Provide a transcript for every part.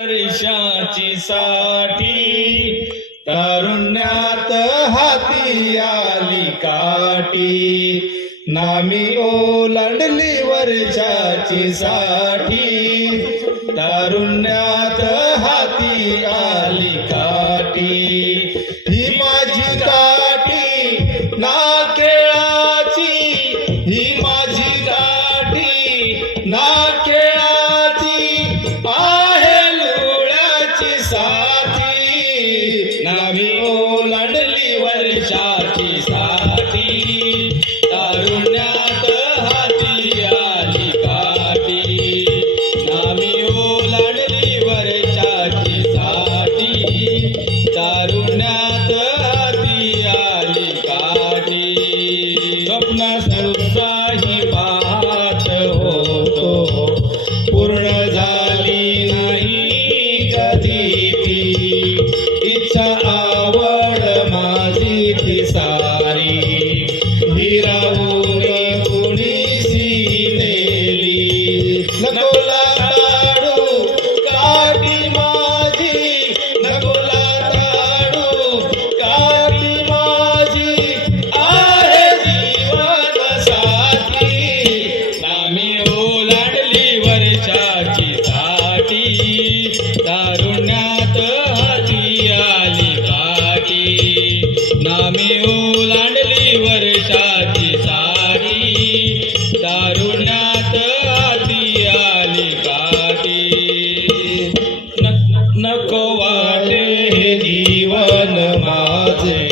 वर्षाची साठी तारुण्यात हाती आली काठी, नामी ओलांडली वर्षाची साठी तारुण्यात हाती आली काठी. ही माझी काठी ना केळाची, ही माझी काठी ना केळाची आहे लुळ्याची साथी, नामी ओलांडली वर्षाची साठी तारुण्यात हाती आली काठी, नामी ओलांडली वर्षाची साठी तारुण्यात हाती आली काठी. स्वप्नास उत्साही पाहत होतो, पूर्ण झाली नाही कधी ती इच्छा आवड माझी ती सारी, हिरावून कुणीशी नेली. नकोला ताडू काठी माझी, नकोला ताडू काठी माझी आहे जीवन साथी, नामी ओलांडली वर्षाची साठी तारुण्यात हाती आली काठी, नामी ओलांडली वर्षाची साठी तारुण्यात हाती आली काठी. नको वाटे हे जीवन माझे,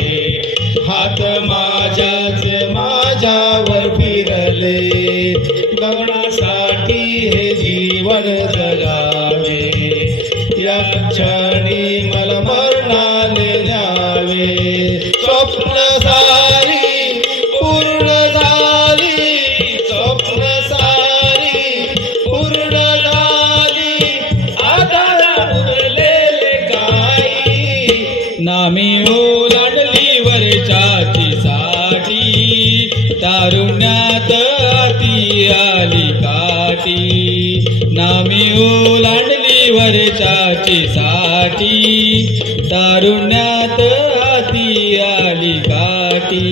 हात माझ्याच माझ्यावर फिरले, गमनासाठी हे जीवन जगावे, या क्षणी मला मरणाने न्यावे. स्वप्न सारी पूर्ण झाली, स्वप्न सारी पूर्ण झाली, आता उरलेले काही, नामी ओलांडली वर्षाची साठी तारुण्यात हाती आली काठी, नामी ओलांडली वर्षाची साठी तारुण्यात हाती आली काठी.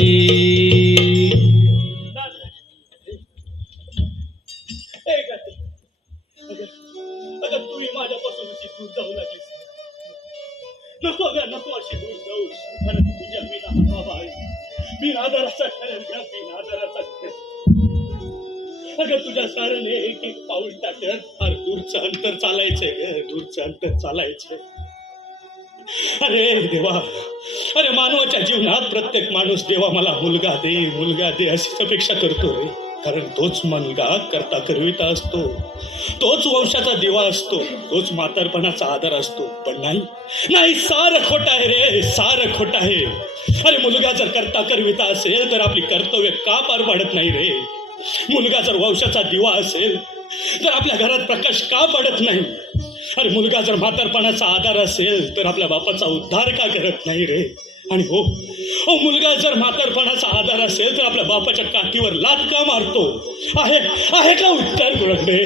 अगं तूही माझ्यापासून अशी दूर जाऊ लागलीस. नको अगं नको अशी दूर जाऊ. कारण तुझ्या बिना बाबा आहे, बिन आधाराचा खरं घ्या, बिन आधाराचा खरं. अगं तुझ्या सारने एक एक पाऊल टाकत फार दूरचं अंतर चालायचंय ग, दूरचं अंतर चालायचंय. अरे देवा, अरे मानवाच्या जीवनात प्रत्येक माणूस देवा मला मुलगा दे, मुलगा दे अशीच अपेक्षा करतो रे. कारण तोच मुलगा करता करविता असतो, तोच वंशाचा दिवा असतो, तोच म्हातारपणाचा आधार असतो. पण नाही नाही, सारं खोटं आहे रे, सारं खोटं आहे. अरे मुलगा जर करता करविता असेल तर आपली कर्तव्य का पार पाडत नाही रे? मुलगा जर वंशाचा दिवा असेल तर आपल्या घरात प्रकाश का पडत नाही? अरे मुलगा जर म्हातारपणाचा आधार असेल तर आपल्या बापाचा उद्धार का करत नाही रे? आणि हो मुलगा जर म्हातारपणाचा आधार असेल तर आपल्या बापाच्या काठीवर लाथ का मारतो? आहे का उत्तर गुरंबे?